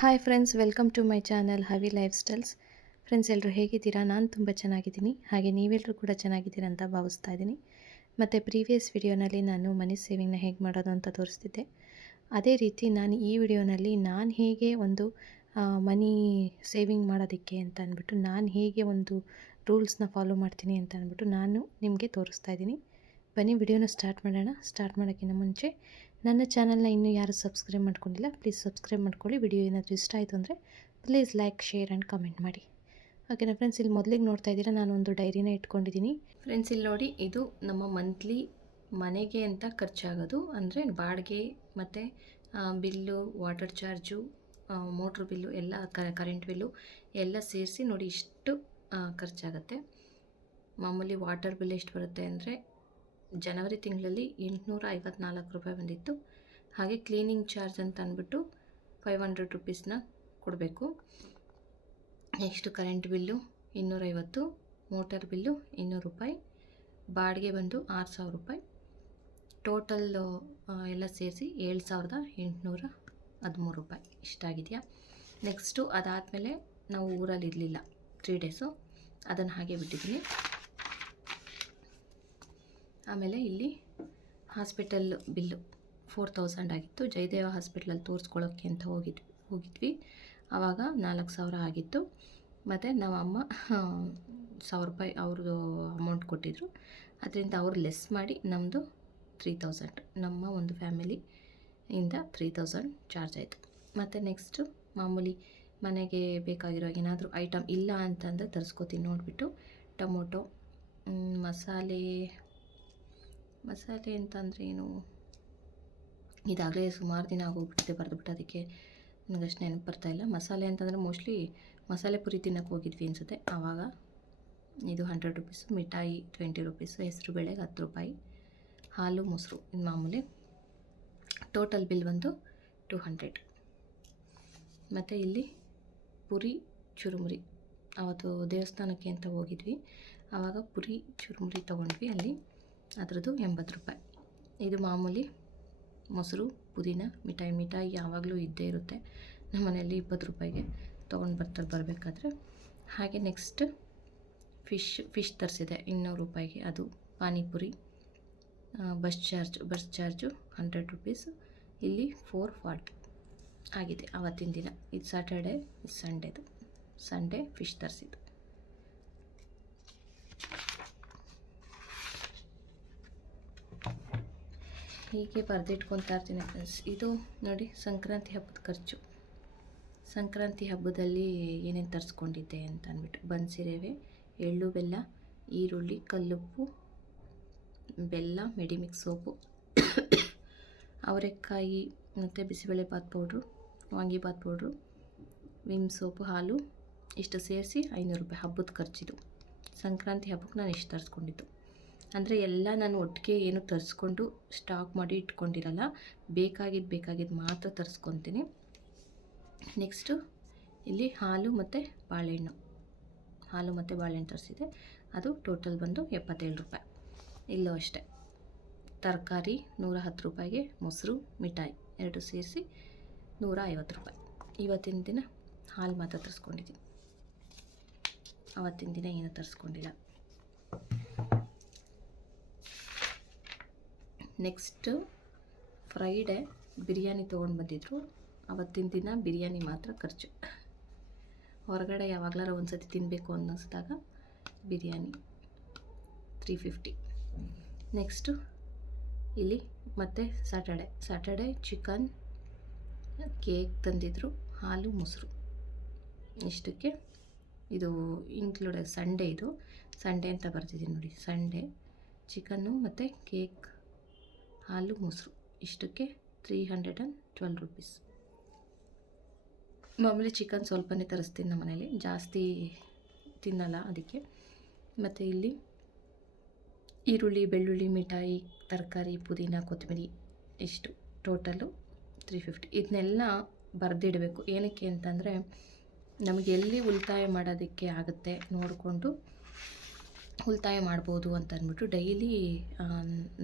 Hi friends, welcome to my channel Havi lifestyles. Friends, ಎಲ್ಲರೂ ಹೇಗಿದ್ದೀರಾ? ನಾನು ತುಂಬ ಚೆನ್ನಾಗಿದ್ದೀನಿ. ಹಾಗೆ ನೀವೆಲ್ಲರೂ ಕೂಡ ಚೆನ್ನಾಗಿದ್ದೀರಾ ಅಂತ ಭಾವಿಸ್ತಾ ಇದ್ದೀನಿ. ಮತ್ತು ಪ್ರೀವಿಯಸ್ ವಿಡಿಯೋನಲ್ಲಿ ನಾನು ಮನಿ ಸೇವಿಂಗ್ನ ಹೇಗೆ ಮಾಡೋದು ಅಂತ ತೋರಿಸ್ತಿದ್ದೆ. ಅದೇ ರೀತಿ ನಾನು ಈ ವಿಡಿಯೋನಲ್ಲಿ ನಾನು ಹೇಗೆ ಒಂದು ಮನಿ ಸೇವಿಂಗ್ ಮಾಡೋದಕ್ಕೆ ಅಂತ ಅಂದ್ಬಿಟ್ಟು ನಾನು ಹೇಗೆ ಒಂದು ರೂಲ್ಸ್ನ ಫಾಲೋ ಮಾಡ್ತೀನಿ ಅಂತ ಅಂದ್ಬಿಟ್ಟು ನಾನು ನಿಮಗೆ ತೋರಿಸ್ತಾ ಇದ್ದೀನಿ. ಬನ್ನಿ ವಿಡಿಯೋನ ಸ್ಟಾರ್ಟ್ ಮಾಡೋಣ. ಸ್ಟಾರ್ಟ್ ಮಾಡೋಕ್ಕಿಂತ ಮುಂಚೆ ನನ್ನ ಚಾನಲ್ನ ಇನ್ನೂ ಯಾರು ಸಬ್ಸ್ಕ್ರೈಬ್ ಮಾಡ್ಕೊಂಡಿಲ್ಲ, ಪ್ಲೀಸ್ ಸಬ್ಸ್ಕ್ರೈಬ್ ಮಾಡ್ಕೊಳ್ಳಿ. ವಿಡಿಯೋ ಏನಾದರೂ ಇಷ್ಟ ಆಯಿತು ಅಂದರೆ please like, share and comment ಮಾಡಿ. ಓಕೆನಾ ಫ್ರೆಂಡ್ಸ್? ಇಲ್ಲಿ ಮೊದಲಿಗೆ ನೋಡ್ತಾ ಇದ್ದೀರಾ, ನಾನು ಒಂದು ಡೈರಿನ ಇಟ್ಕೊಂಡಿದ್ದೀನಿ. ಫ್ರೆಂಡ್ಸ್, ಇಲ್ಲಿ ನೋಡಿ, ಇದು ನಮ್ಮ ಮಂತ್ಲಿ ಮನೆಗೆ ಅಂತ ಖರ್ಚಾಗೋದು. ಅಂದರೆ ಬಾಡಿಗೆ ಮತ್ತು bill, water charge, motor bill ಎಲ್ಲ, ಕರೆಂಟ್ ಬಿಲ್ಲು ಎಲ್ಲ ಸೇರಿಸಿ ನೋಡಿ ಇಷ್ಟು ಖರ್ಚಾಗುತ್ತೆ. ಮಾಮೂಲಿ ವಾಟರ್ ಬಿಲ್ ಎಷ್ಟು ಬರುತ್ತೆ ಅಂದರೆ ಜನವರಿ ತಿಂಗಳಲ್ಲಿ 854 ರೂಪಾಯಿ ಬಂದಿತ್ತು. ಹಾಗೆ ಕ್ಲೀನಿಂಗ್ ಚಾರ್ಜ್ ಅಂತ ಅಂದ್ಬಿಟ್ಟು 500 ರುಪೀಸ್ನ ಕೊಡಬೇಕು. Next current bill 250, motor bill 200 ರೂಪಾಯಿ, ಬಾಡಿಗೆ ಬಂದು 6000 ರೂಪಾಯಿ. ಟೋಟಲ್ ಎಲ್ಲ ಸೇರಿಸಿ 7813 ರೂಪಾಯಿ ಇಷ್ಟಾಗಿದೆಯಾ. ನೆಕ್ಸ್ಟು ಅದಾದಮೇಲೆ ನಾವು ಊರಲ್ಲಿ ಇರಲಿಲ್ಲ 3 ಡೇಸು, ಅದನ್ನು ಹಾಗೆ ಬಿಟ್ಟಿದ್ದೀನಿ. ಆಮೇಲೆ ಇಲ್ಲಿ ಹಾಸ್ಪಿಟಲ್ ಬಿಲ್ಲು 4000 ಆಗಿತ್ತು. ಜಯದೇವ ಹಾಸ್ಪಿಟ್ಲಲ್ಲಿ ತೋರಿಸ್ಕೊಳ್ಳೋಕ್ಕೆ ಅಂತ ಹೋಗಿದ್ವಿ. ಆವಾಗ 4000 ಆಗಿತ್ತು. ಮತ್ತು ನಮ್ಮ ಅಮ್ಮ 1000 ರೂಪಾಯಿ ಅವ್ರದ್ದು ಅಮೌಂಟ್ ಕೊಟ್ಟಿದ್ದರು. ಅದರಿಂದ ಅವ್ರು ಲೆಸ್ ಮಾಡಿ ನಮ್ಮದು 3000, ನಮ್ಮ ಒಂದು ಫ್ಯಾಮಿಲಿಯಿಂದ 3000 ಚಾರ್ಜ್ ಆಯಿತು. ಮತ್ತು ನೆಕ್ಸ್ಟು ಮಾಮೂಲಿ ಮನೆಗೆ ಬೇಕಾಗಿರೋ ಏನಾದರೂ ಐಟಮ್ ಇಲ್ಲ ಅಂತಂದರೆ ತರಿಸ್ಕೋತೀನಿ ನೋಡಿಬಿಟ್ಟು. ಟೊಮೊಟೊ, ಮಸಾಲೆ ಅಂತಂದರೆ ಏನು, ಇದಾಗಲೇ ಸುಮಾರು ದಿನ ಆಗೋಗ್ಬಿಟ್ಟಿದೆ ಬರೆದುಬಿಟ್ಟು, ಅದಕ್ಕೆ ನನಗಷ್ಟು ನೆನಪು ಬರ್ತಾಯಿಲ್ಲ. ಮಸಾಲೆ ಅಂತಂದರೆ ಮೋಸ್ಟ್ಲಿ ಮಸಾಲೆ ಪುರಿ ತಿನ್ನೋಕ್ಕೆ ಹೋಗಿದ್ವಿ ಅನಿಸುತ್ತೆ. ಆವಾಗ ಇದು 100 ರುಪೀಸು, ಮಿಠಾಯಿ 20 ರುಪೀಸು, ಹೆಸರು ಬೇಳೆಗೆ 10 ರೂಪಾಯಿ, ಹಾಲು ಮೊಸರು, ಇದು ಮಾಮೂಲಿ. ಟೋಟಲ್ ಬಿಲ್ ಬಂದು 200. ಮತ್ತು ಇಲ್ಲಿ ಪುರಿ ಚುರುಮುರಿ, ಅವತ್ತು ದೇವಸ್ಥಾನಕ್ಕೆ ಅಂತ ಹೋಗಿದ್ವಿ. ಆವಾಗ ಪುರಿ ಚುರುಮುರಿ ತೊಗೊಂಡ್ವಿ. ಅಲ್ಲಿ ಅದರದ್ದು 80 ರೂಪಾಯಿ. ಇದು ಮಾಮೂಲಿ ಮೊಸರು, ಪುದೀನ, ಮಿಠಾಯಿ ಯಾವಾಗಲೂ ಇದ್ದೇ ಇರುತ್ತೆ ನಮ್ಮ ಮನೆಯಲ್ಲಿ. 20 ರೂಪಾಯಿಗೆ ತೊಗೊಂಡು ಬರಬೇಕಾದ್ರೆ. ಹಾಗೆ ನೆಕ್ಸ್ಟ್ ಫಿಶ್ ತರಿಸಿದೆ 200 ರೂಪಾಯಿಗೆ, ಅದು ಪಾನಿಪುರಿ. Bus charge 100 rupees. ಇಲ್ಲಿ 440 ಆಗಿದೆ ಆವತ್ತಿನ ದಿನ. ಇದು ಸ್ಯಾಟರ್ಡೆ, ಇದು ಸಂಡೇ ಫಿಶ್ ತರಿಸಿದ್ದು. ಹೀಗೆ ಬರೆದಿಟ್ಕೊತಾ ಇರ್ತೀನಿ ಫ್ರೆಂಡ್ಸ್. ಇದು ನೋಡಿ ಸಂಕ್ರಾಂತಿ ಹಬ್ಬದ ಖರ್ಚು. ಸಂಕ್ರಾಂತಿ ಹಬ್ಬದಲ್ಲಿ ಏನೇನು ತರಿಸ್ಕೊಂಡಿದ್ದೆ ಅಂತ ಅಂದ್ಬಿಟ್ಟು: ಬನ್ಸಿರವೆ, ಎಳ್ಳು ಬೆಲ್ಲ, ಈರುಳ್ಳಿ, ಕಲ್ಲುಪ್ಪು, ಬೆಲ್ಲ, ಮೆಡಿಮಿಕ್ಸ್ ಸೋಪು, ಅವರೆಕಾಯಿ ಮತ್ತು bisibelebath powder, vangibath powder, Vim soap, ಹಾಲು, ಇಷ್ಟು ಸೇರಿಸಿ 500 ರೂಪಾಯಿ ಹಬ್ಬದ ಖರ್ಚಿದು. ಸಂಕ್ರಾಂತಿ ಹಬ್ಬಕ್ಕೆ ನಾನು ಇಷ್ಟು ತರಿಸ್ಕೊಂಡಿದ್ದು. ಅಂದರೆ ಎಲ್ಲ ನಾನು ಒಟ್ಟಿಗೆ ಏನು ತರಿಸ್ಕೊಂಡು ಸ್ಟಾಕ್ ಮಾಡಿ ಇಟ್ಕೊಂಡಿರಲ್ಲ, ಬೇಕಾಗಿದ್ದು ಮಾತ್ರ ತರಿಸ್ಕೊತೀನಿ. ನೆಕ್ಸ್ಟು ಇಲ್ಲಿ ಹಾಲು ಮತ್ತು ಬಾಳೆಹಣ್ಣು ತರಿಸಿದೆ. ಅದು ಟೋಟಲ್ ಬಂದು 77 ರೂಪಾಯಿ. ಇಲ್ಲೂ ಅಷ್ಟೇ ತರಕಾರಿ 110 ರೂಪಾಯಿಗೆ, ಮೊಸರು, ಮಿಠಾಯಿ ಎರಡು ಸೇರಿಸಿ 150 ರೂಪಾಯಿ. ಇವತ್ತಿನ ದಿನ ಹಾಲು ಮಾತ್ರ ತರಿಸ್ಕೊಂಡಿದ್ದೀನಿ, ಅವತ್ತಿನ ದಿನ ಏನೂ ತರಿಸ್ಕೊಂಡಿಲ್ಲ. ನೆಕ್ಸ್ಟು ಫ್ರೈಡೇ ಬಿರಿಯಾನಿ ತೊಗೊಂಡು ಬಂದಿದ್ರು. ಅವತ್ತಿನ ದಿನ ಬಿರಿಯಾನಿ ಮಾತ್ರ ಖರ್ಚು. ಹೊರಗಡೆ ಯಾವಾಗಲಾರ ಒಂದು ಸತಿ ತಿನ್ನಬೇಕು ಅನ್ನಿಸ್ದಾಗ ಬಿರಿಯಾನಿ 350. ನೆಕ್ಸ್ಟು ಇಲ್ಲಿ ಮತ್ತೆ ಸ್ಯಾಟರ್ಡೆ ಚಿಕನ್, ಕೇಕ್ ತಂದಿದ್ರು, ಹಾಲು ಮೊಸರು ಇಷ್ಟಕ್ಕೆ. ಇದು ಇನ್ಕ್ಲೂಡೆಡ್ ಸಂಡೇ ಅಂತ ಬರ್ತಿದ್ದೀನಿ ನೋಡಿ. ಸಂಡೇ ಚಿಕನ್ನು ಮತ್ತು ಕೇಕ್, ಹಾಲು ಮೊಸರು ಇಷ್ಟಕ್ಕೆ 312 ರುಪೀಸ್. ಮಾಮೂಲಿ ಚಿಕನ್ ಸ್ವಲ್ಪನೇ ತರಿಸ್ತೀನಿ ನಮ್ಮ ಮನೇಲಿ, ಜಾಸ್ತಿ ತಿನ್ನಲ್ಲ ಅದಕ್ಕೆ. ಮತ್ತು ಇಲ್ಲಿ ಈರುಳ್ಳಿ, ಬೆಳ್ಳುಳ್ಳಿ, ಮಿಠಾಯಿ, ತರಕಾರಿ, ಪುದೀನ, ಕೊತ್ತಂಬರಿ ಇಷ್ಟು ಟೋಟಲ್ಲು 350. ಇದನ್ನೆಲ್ಲ ಬರೆದಿಡಬೇಕು. ಏನಕ್ಕೆ ಅಂತಂದರೆ ನಮಗೆ ಎಲ್ಲಿ ಉಳಿತಾಯ ಮಾಡೋದಕ್ಕೆ ಆಗುತ್ತೆ ನೋಡಿಕೊಂಡು ಉಳಿತಾಯ ಮಾಡ್ಬೋದು ಅಂತ ಅಂದ್ಬಿಟ್ಟು ಡೈಲಿ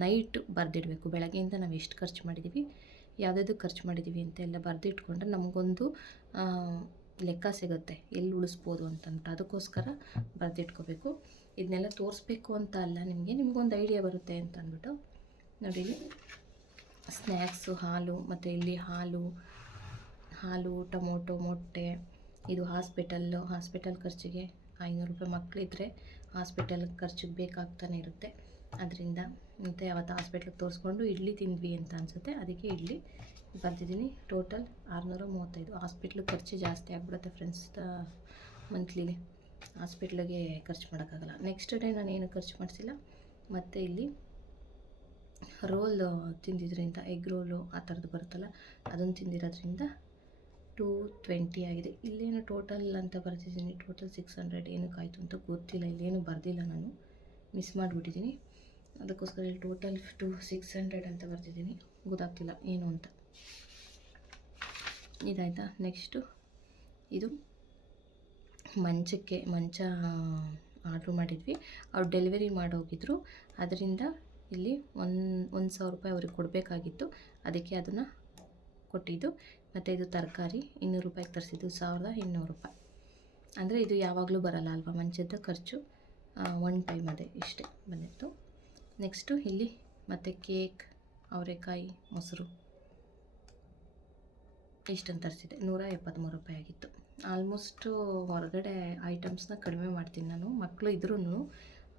ನೈಟ್ ಬರೆದಿಡಬೇಕು. ಬೆಳಗ್ಗೆಯಿಂದ ನಾವು ಎಷ್ಟು ಖರ್ಚು ಮಾಡಿದ್ದೀವಿ, ಯಾವುದ್ಯಾವುದು ಖರ್ಚು ಮಾಡಿದ್ದೀವಿ ಅಂತ ಎಲ್ಲ ಬರೆದಿಟ್ಕೊಂಡ್ರೆ ನಮಗೊಂದು ಲೆಕ್ಕ ಸಿಗುತ್ತೆ ಎಲ್ಲಿ ಉಳಿಸ್ಬೋದು ಅಂತಂದ್ಬಿಟ್ಟು. ಅದಕ್ಕೋಸ್ಕರ ಬರೆದಿಟ್ಕೋಬೇಕು. ಇದನ್ನೆಲ್ಲ ತೋರಿಸ್ಬೇಕು ಅಂತ ಅಲ್ಲ, ನಿಮಗೊಂದು ಐಡಿಯಾ ಬರುತ್ತೆ ಅಂತ ಅಂದ್ಬಿಟ್ಟು. ನೋಡಿ ಸ್ನ್ಯಾಕ್ಸು, ಹಾಲು, ಮತ್ತು ಇಲ್ಲಿ ಹಾಲು, ಟೊಮೊಟೊ, ಮೊಟ್ಟೆ. ಇದು ಹಾಸ್ಪಿಟಲ್ ಖರ್ಚಿಗೆ 500 ರೂಪಾಯಿ. ಮಕ್ಕಳಿದ್ರೆ ಹಾಸ್ಪಿಟಲ್ ಖರ್ಚಿಗೆ ಬೇಕಾಗ್ತಾನೆ ಇರುತ್ತೆ. ಅದರಿಂದ ಮತ್ತು ಯಾವತ್ತು ಹಾಸ್ಪಿಟ್ಲಿಗೆ ತೋರಿಸ್ಕೊಂಡು ಇಡ್ಲಿ ತಿಂದ್ವಿ ಅಂತ ಅನಿಸುತ್ತೆ, ಅದಕ್ಕೆ ಇಡ್ಲಿ ಬರ್ತಿದ್ದೀನಿ. ಟೋಟಲ್ 635. ಹಾಸ್ಪಿಟ್ಲಿಗೆ ಖರ್ಚು ಜಾಸ್ತಿ ಆಗಿಬಿಡುತ್ತೆ ಫ್ರೆಂಡ್ಸ್, ಮಂತ್ಲಿಲಿ ಹಾಸ್ಪಿಟ್ಲಿಗೆ ಖರ್ಚು ಮಾಡೋಕ್ಕಾಗಲ್ಲ. ನೆಕ್ಸ್ಟ್ ಡೇ ನಾನು ಏನು ಖರ್ಚು ಮಾಡಿಸಿಲ್ಲ. ಮತ್ತು ಇಲ್ಲಿ ರೋಲ್ ತಿಂದಿದ್ದರಿಂದ, ಎಗ್ ರೋಲು ಆ ಥರದ್ದು ಬರುತ್ತಲ್ಲ, ಅದನ್ನು ತಿಂದಿರೋದ್ರಿಂದ 220 ಆಗಿದೆ. ಇಲ್ಲೇನು ಟೋಟಲ್ ಅಂತ ಬರ್ತಿದ್ದೀನಿ, ಟೋಟಲ್ 600. ಏನಕ್ಕಾಯಿತು ಅಂತ ಗೊತ್ತಿಲ್ಲ, ಇಲ್ಲೇನು ಬರೆದಿಲ್ಲ, ನಾನು ಮಿಸ್ ಮಾಡಿಬಿಟ್ಟಿದ್ದೀನಿ. ಅದಕ್ಕೋಸ್ಕರ ಇಲ್ಲಿ ಟೋಟಲ್ 600 ಅಂತ ಬರ್ತಿದ್ದೀನಿ, ಗೊತ್ತಾಗ್ತಿಲ್ಲ ಏನು ಅಂತ. ಇದಾಯಿತಾ. ನೆಕ್ಸ್ಟು ಇದು ಮಂಚ ಆರ್ಡ್ರ್ ಮಾಡಿದ್ವಿ, ಅವ್ರು ಡೆಲಿವರಿ ಮಾಡೋಗಿದ್ರು. ಅದರಿಂದ ಇಲ್ಲಿ 1,000 ರೂಪಾಯಿ ಅವ್ರಿಗೆ ಕೊಡಬೇಕಾಗಿತ್ತು, ಅದಕ್ಕೆ ಅದನ್ನು ಕೊಟ್ಟಿದ್ದು. ಮತ್ತು ಇದು ತರಕಾರಿ 200 ರೂಪಾಯಿಗೆ ತರಿಸಿದ್ದು, 1200 ರೂಪಾಯಿ. ಅಂದರೆ ಇದು ಯಾವಾಗಲೂ ಬರಲ್ಲ ಅಲ್ವಾ, ಮಂಚದ ಖರ್ಚು ಒನ್ ಟೈಮ್ ಅದೇ ಇಷ್ಟೇ ಬಂದಿತ್ತು. ನೆಕ್ಸ್ಟು ಇಲ್ಲಿ ಮತ್ತು ಕೇಕ್, ಅವರೆಕಾಯಿ, ಮೊಸರು ಇಷ್ಟನ್ನು ತರಿಸಿದೆ. 173 ರೂಪಾಯಿ ಆಗಿತ್ತು. ಆಲ್ಮೋಸ್ಟು ಹೊರಗಡೆ ಐಟಮ್ಸ್ನ ಕಡಿಮೆ ಮಾಡ್ತೀನಿ ನಾನು. ಮಕ್ಕಳು ಇದ್ರೂ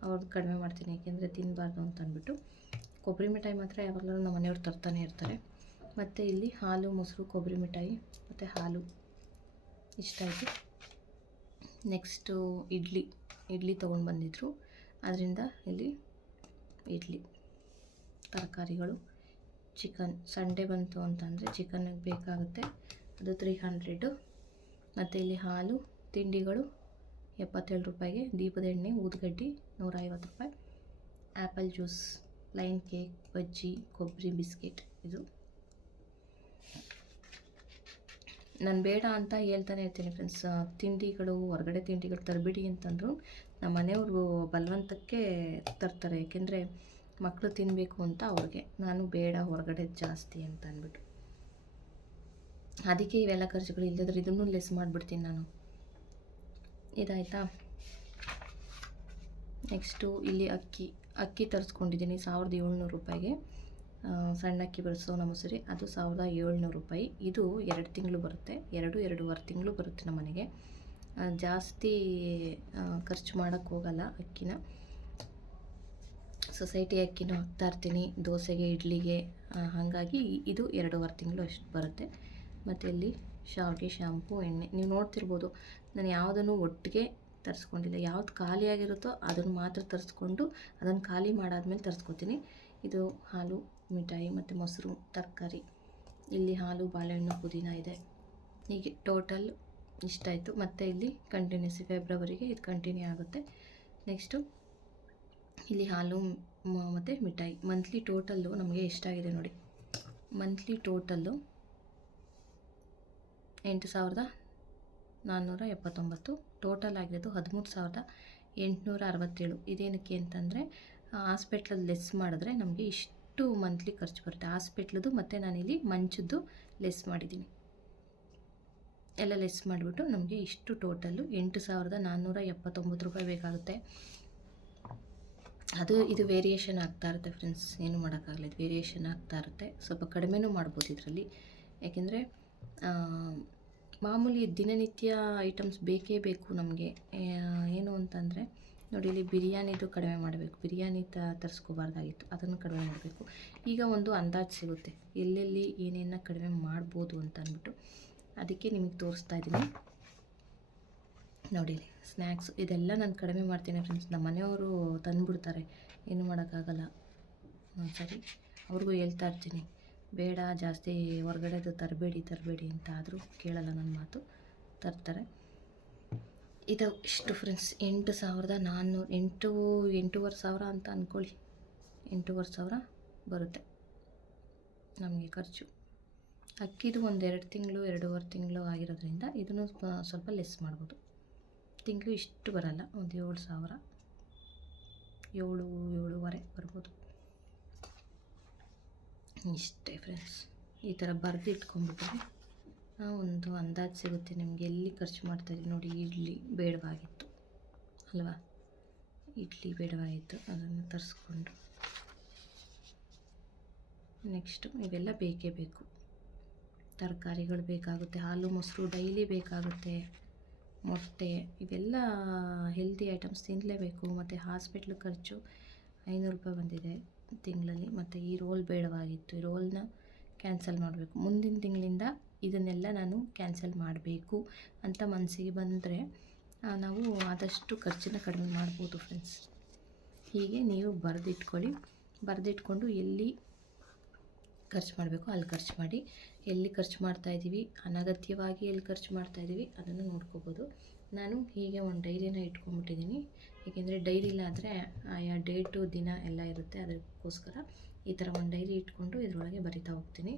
ಅವ್ರದ್ದು ಕಡಿಮೆ ಮಾಡ್ತೀನಿ, ಏಕೆಂದರೆ ತಿನ್ನಬಾರ್ದು ಅಂತ ಅಂದ್ಬಿಟ್ಟು. ಕೊಬ್ಬರಿ ಮಿಠಾಯಿ ಮಾತ್ರ ಯಾವಾಗಲೂ ನಮ್ಮ ಮನೆಯವ್ರು ತರ್ತಾನೆ ಇರ್ತಾರೆ. ಮತ್ತು ಇಲ್ಲಿ ಹಾಲು, ಮೊಸರು, ಕೊಬ್ಬರಿ ಮಿಠಾಯಿ ಮತ್ತು ಹಾಲು ಇಷ್ಟ ಆಯಿತು. ನೆಕ್ಸ್ಟು ಇಡ್ಲಿ ತೊಗೊಂಡು ಬಂದಿದ್ರು, ಅದರಿಂದ ಇಲ್ಲಿ ಇಡ್ಲಿ, ತರಕಾರಿಗಳು, ಚಿಕನ್. ಸಂಡೇ ಬಂತು ಅಂತಂದರೆ ಚಿಕನ್ನಿಗೆ ಬೇಕಾಗುತ್ತೆ, ಅದು 300. ಮತ್ತು ಇಲ್ಲಿ ಹಾಲು, ತಿಂಡಿಗಳು 77 ರೂಪಾಯಿಗೆ. ದೀಪದ ಎಣ್ಣೆ, ಊದುಗಡ್ಡಿ 150 ರೂಪಾಯಿ. ಆ್ಯಪಲ್ ಜ್ಯೂಸ್, ಲೈನ್ ಕೇಕ್, ಬಜ್ಜಿ, ಕೊಬ್ಬರಿ ಬಿಸ್ಕೆಟ್. ಇದು ನಾನು ಬೇಡ ಅಂತ ಹೇಳ್ತಾನೆ ಇರ್ತೀನಿ ಫ್ರೆಂಡ್ಸ್, ತಿಂಡಿಗಳು, ಹೊರಗಡೆ ತಿಂಡಿಗಳು ತರಬೇಡಿ ಅಂತಂದರು ನಮ್ಮ ಮನೆಯವರು ಬಲವಂತಕ್ಕೆ ತರ್ತಾರೆ, ಏಕೆಂದರೆ ಮಕ್ಕಳು ತಿನ್ನಬೇಕು ಅಂತ ಅವ್ರಿಗೆ. ನಾನು ಬೇಡ ಹೊರಗಡೆ ಜಾಸ್ತಿ ಅಂತ ಅಂದ್ಬಿಟ್ಟು, ಅದಕ್ಕೆ ಇವೆಲ್ಲ ಖರ್ಚುಗಳು. ಇಲ್ಲದ್ರೆ ಇದನ್ನು ಲೆಸ್ ಮಾಡಿಬಿಡ್ತೀನಿ ನಾನು. ಇದಾಯಿತಾ. ನೆಕ್ಸ್ಟು ಇಲ್ಲಿ ಅಕ್ಕಿ ತರಿಸ್ಕೊಂಡಿದ್ದೀನಿ 1700 ರೂಪಾಯಿಗೆ. ಸಣ್ಣ ಅಕ್ಕಿ ಬರುತ್ತೆ, ಸೋನಾ ಮಸೂರಿ, ಅದು 1700 ರೂಪಾಯಿ. ಇದು 2 ತಿಂಗಳು ಬರುತ್ತೆ, 2-2.5 ತಿಂಗಳು ಬರುತ್ತೆ ನಮ್ಮ ಮನೆಗೆ. ಜಾಸ್ತಿ ಖರ್ಚು ಮಾಡೋಕ್ಕೆ ಹೋಗಲ್ಲ ಅಕ್ಕಿನ. ಸೊಸೈಟಿ ಅಕ್ಕಿನೂ ಹಾಕ್ತಾಯಿರ್ತೀನಿ ದೋಸೆಗೆ, ಇಡ್ಲಿಗೆ. ಹಾಗಾಗಿ ಇದು 2.5 ತಿಂಗಳು ಅಷ್ಟು ಬರುತ್ತೆ. ಮತ್ತು ಇಲ್ಲಿ ಶಾವಿಗೆ, ಶಾಂಪು, ಎಣ್ಣೆ. ನೀವು ನೋಡ್ತಿರ್ಬೋದು, ನಾನು ಯಾವುದನ್ನು ಒಟ್ಟಿಗೆ ತರಿಸ್ಕೊಂಡಿಲ್ಲ. ಯಾವ್ದು ಖಾಲಿಯಾಗಿರುತ್ತೋ ಅದನ್ನು ಮಾತ್ರ ತರಿಸ್ಕೊಂಡು ಅದನ್ನು ಖಾಲಿ ಮಾಡಾದ್ಮೇಲೆ ತರಿಸ್ಕೊತೀನಿ. ಇದು ಹಾಲು, ಮಿಠಾಯಿ ಮತ್ತು ಮೊಸರು, ತರಕಾರಿ. ಇಲ್ಲಿ ಹಾಲು, ಬಾಳೆಹಣ್ಣು, ಪುದೀನ ಇದೆ. ಹೀಗೆ ಟೋಟಲ್ ಇಷ್ಟಾಯಿತು. ಮತ್ತು ಇಲ್ಲಿ ಕಂಟಿನ್ಯೂಸ್ ಫೆಬ್ರವರಿಗೆ ಇದು ಕಂಟಿನ್ಯೂ ಆಗುತ್ತೆ. ನೆಕ್ಸ್ಟು ಇಲ್ಲಿ ಹಾಲು ಮತ್ತು ಮಿಠಾಯಿ. ಮಂತ್ಲಿ ಟೋಟಲ್ಲು ನಮಗೆ ಎಷ್ಟಾಗಿದೆ ನೋಡಿ. Monthly total 8,479. ಟೋಟಲ್ ಆಗಿರೋದು 13,867. ಇದೇನಕ್ಕೆ ಅಂತಂದರೆ ಹಾಸ್ಪಿಟ್ಲಲ್ಲಿ ಲೆಸ್ ಮಾಡಿದ್ರೆ ನಮಗೆ ಇಷ್ಟು ಮಂತ್ಲಿ ಖರ್ಚು ಬರುತ್ತೆ. ಹಾಸ್ಪಿಟ್ಲದು ಮತ್ತು ನಾನಿಲ್ಲಿ ಮಂಚದ್ದು ಲೆಸ್ ಮಾಡಿದ್ದೀನಿ. ಎಲ್ಲ ಲೆಸ್ ಮಾಡಿಬಿಟ್ಟು ನಮಗೆ ಇಷ್ಟು ಟೋಟಲ್ಲು 8,479 ರೂಪಾಯಿ ಬೇಕಾಗುತ್ತೆ. ಇದು ವೇರಿಯೇಷನ್ ಆಗ್ತಾ ಇರುತ್ತೆ ಫ್ರೆಂಡ್ಸ್, ಏನು ಮಾಡೋಕ್ಕಾಗಲ್ಲ, ಇದು ವೇರಿಯೇಷನ್ ಆಗ್ತಾ ಇರುತ್ತೆ. ಸ್ವಲ್ಪ ಕಡಿಮೆನೂ ಮಾಡ್ಬೋದು ಇದರಲ್ಲಿ, ಯಾಕೆಂದರೆ ಮಾಮೂಲಿ ದಿನನಿತ್ಯ ಐಟಮ್ಸ್ ಬೇಕೇ ಬೇಕು ನಮಗೆ. ಏನು ಅಂತಂದರೆ ನೋಡಿ, ಇಲ್ಲಿ ಬಿರಿಯಾನಿದು ಕಡಿಮೆ ಮಾಡಬೇಕು. ಬಿರಿಯಾನಿ ತರಿಸ್ಕೋಬಾರ್ದಾಗಿತ್ತು, ಅದನ್ನು ಕಡಿಮೆ ಮಾಡಬೇಕು. ಈಗ ಒಂದು ಅಂದಾಜು ಸಿಗುತ್ತೆ ಎಲ್ಲೆಲ್ಲಿ ಏನೇನ ಕಡಿಮೆ ಮಾಡ್ಬೋದು ಅಂತ ಅಂದ್ಬಿಟ್ಟು. ಅದಕ್ಕೆ ನಿಮಗೆ ತೋರಿಸ್ತಾ ಇದ್ದೀನಿ ನೋಡಿ. ಸ್ನ್ಯಾಕ್ಸ್ ಇದೆಲ್ಲ ನಾನು ಕಡಿಮೆ ಮಾಡ್ತೀನಿ ಫ್ರೆಂಡ್ಸ್. ನಮ್ಮ ಮನೆಯವರು ತಂದುಬಿಡ್ತಾರೆ, ಏನು ಮಾಡೋಕ್ಕಾಗಲ್ಲ. ಸರಿ, ಅವ್ರಿಗೂ ಹೇಳ್ತಾ ಇರ್ತೀನಿ, ಬೇಡ ಜಾಸ್ತಿ ಹೊರಗಡೆದು ತರಬೇಡಿ ಅಂತ. ಆದರೂ ಕೇಳಲ್ಲ ನನ್ನ ಮಾತು, ತರ್ತಾರೆ. ಇದು ಇಷ್ಟು ಫ್ರೆಂಡ್ಸ್, 8,400 ಅಂತ ಅಂದ್ಕೊಳ್ಳಿ. 8,500 ಬರುತ್ತೆ ನಮಗೆ ಖರ್ಚು. ಅಕ್ಕಿದು ಒಂದು 2 ತಿಂಗಳು 2.5 ತಿಂಗಳು ಆಗಿರೋದ್ರಿಂದ ಇದನ್ನು ಸ್ವಲ್ಪ ಲೆಸ್ ಮಾಡ್ಬೋದು. ತಿಂಗಳು ಇಷ್ಟು ಬರಲ್ಲ, ಒಂದು 7,000, 7-7.5 ಬರ್ಬೋದು. ಇಷ್ಟೇ ಫ್ರೆಂಡ್ಸ್. ಈ ಥರ ಬರೆದು ಇಟ್ಕೊಂಡ್ಬಿಟ್ರೆ ಒಂದು ಅಂದಾಜು ಸಿಗುತ್ತೆ ನಿಮಗೆ ಎಲ್ಲಿ ಖರ್ಚು ಮಾಡ್ತಾಯಿದ್ದೀವಿ. ನೋಡಿ, ಇಡ್ಲಿ ಬೇಡವಾಗಿತ್ತು ಅಲ್ವಾ, ಇಡ್ಲಿ ಬೇಡವಾಗಿತ್ತು, ಅದನ್ನು ತರಿಸ್ಕೊಂಡು ನೆಕ್ಸ್ಟು ಇವೆಲ್ಲ ಬೇಕೇ ಬೇಕು. ತರಕಾರಿಗಳು ಬೇಕಾಗುತ್ತೆ, ಹಾಲು ಮೊಸರು ಡೈಲಿ ಬೇಕಾಗುತ್ತೆ, ಮೊಟ್ಟೆ ಇವೆಲ್ಲ ಹೆಲ್ದಿ ಐಟಮ್ಸ್ ತಿನ್ನಲೇಬೇಕು. ಮತ್ತು ಹಾಸ್ಪಿಟ್ಲ್ ಖರ್ಚು 500 ರೂಪಾಯಿ ಬಂದಿದೆ ತಿಂಗಳಲ್ಲಿ. ಮತ್ತು ಈ ರೋಲ್ ಬೇಡವಾಗಿತ್ತು, ಈ ರೋಲ್ನ ಕ್ಯಾನ್ಸಲ್ ಮಾಡಬೇಕು. ಮುಂದಿನ ತಿಂಗಳಿಂದ ಇದನ್ನೆಲ್ಲ ನಾನು ಕ್ಯಾನ್ಸಲ್ ಮಾಡಬೇಕು ಅಂತ ಮನಸ್ಸಿಗೆ ಬಂದರೆ ನಾವು ಆದಷ್ಟು ಖರ್ಚನ್ನು ಕಡಿಮೆ ಮಾಡ್ಬೋದು ಫ್ರೆಂಡ್ಸ್. ಹೀಗೆ ನೀವು ಬರೆದಿಟ್ಕೊಳ್ಳಿ. ಬರೆದಿಟ್ಕೊಂಡು ಎಲ್ಲಿ ಖರ್ಚು ಮಾಡಬೇಕು ಅಲ್ಲಿ ಖರ್ಚು ಮಾಡಿ. ಎಲ್ಲಿ ಖರ್ಚು ಮಾಡ್ತಾಯಿದ್ದೀವಿ, ಅನಗತ್ಯವಾಗಿ ಎಲ್ಲಿ ಖರ್ಚು ಮಾಡ್ತಾಯಿದ್ದೀವಿ ಅದನ್ನು ನೋಡ್ಕೋಬೋದು. ನಾನು ಹೀಗೆ ಒಂದು ಡೈರಿನ ಇಟ್ಕೊಂಡ್ಬಿಟ್ಟಿದ್ದೀನಿ. ಏಕೆಂದರೆ ಡೈರಿಲಾದರೆ ಆಯಾ ಡೇಟು ದಿನ ಎಲ್ಲ ಇರುತ್ತೆ, ಅದಕ್ಕೋಸ್ಕರ ಈ ಥರ ಒಂದು ಡೈರಿ ಇಟ್ಕೊಂಡು ಇದರೊಳಗೆ ಬರಿತಾ ಹೋಗ್ತೀನಿ.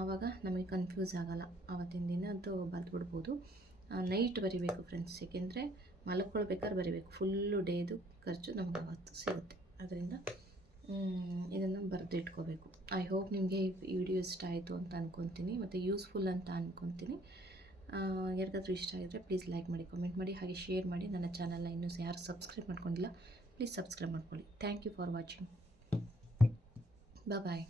ಆವಾಗ ನಮಗೆ ಕನ್ಫ್ಯೂಸ್ ಆಗೋಲ್ಲ. ಆವತ್ತಿನ ದಿನ ಅದು ಬರೆದ್ಬಿಡ್ಬೋದು. ನೈಟ್ ಬರಿಬೇಕು ಫ್ರೆಂಡ್ಸ್, ಏಕೆಂದರೆ ಮಲ್ಕೊಳ್ಬೇಕಾದ್ರೆ ಬರಿಬೇಕು. ಫುಲ್ಲು ಡೇದು ಖರ್ಚು ನಮ್ಗೆ ಅವತ್ತು ಸಿಗುತ್ತೆ. ಅದರಿಂದ ಇದನ್ನು ಬರೆದಿಟ್ಕೋಬೇಕು. ಐ ಹೋಪ್ ನಿಮಗೆ ಈ ವಿಡಿಯೋ ಇಷ್ಟ ಆಯಿತು ಅಂತ ಅಂದ್ಕೊತೀನಿ, ಮತ್ತು ಯೂಸ್ಫುಲ್ ಅಂತ ಅಂದ್ಕೊತೀನಿ. ಯಾರಿಗಾದ್ರೂ ಇಷ್ಟ ಆಗಿದ್ರೆ ಪ್ಲೀಸ್ ಲೈಕ್ ಮಾಡಿ, ಕಮೆಂಟ್ ಮಾಡಿ, ಹಾಗೆ ಶೇರ್ ಮಾಡಿ. ನನ್ನ ಚಾನಲ್ನ ಇನ್ನೂ ಯಾರು ಸಬ್ಸ್ಕ್ರೈಬ್ ಮಾಡ್ಕೊಂಡಿಲ್ಲ ಪ್ಲೀಸ್ ಸಬ್ಸ್ಕ್ರೈಬ್ ಮಾಡ್ಕೊಳ್ಳಿ. Thank you for watching. Bye.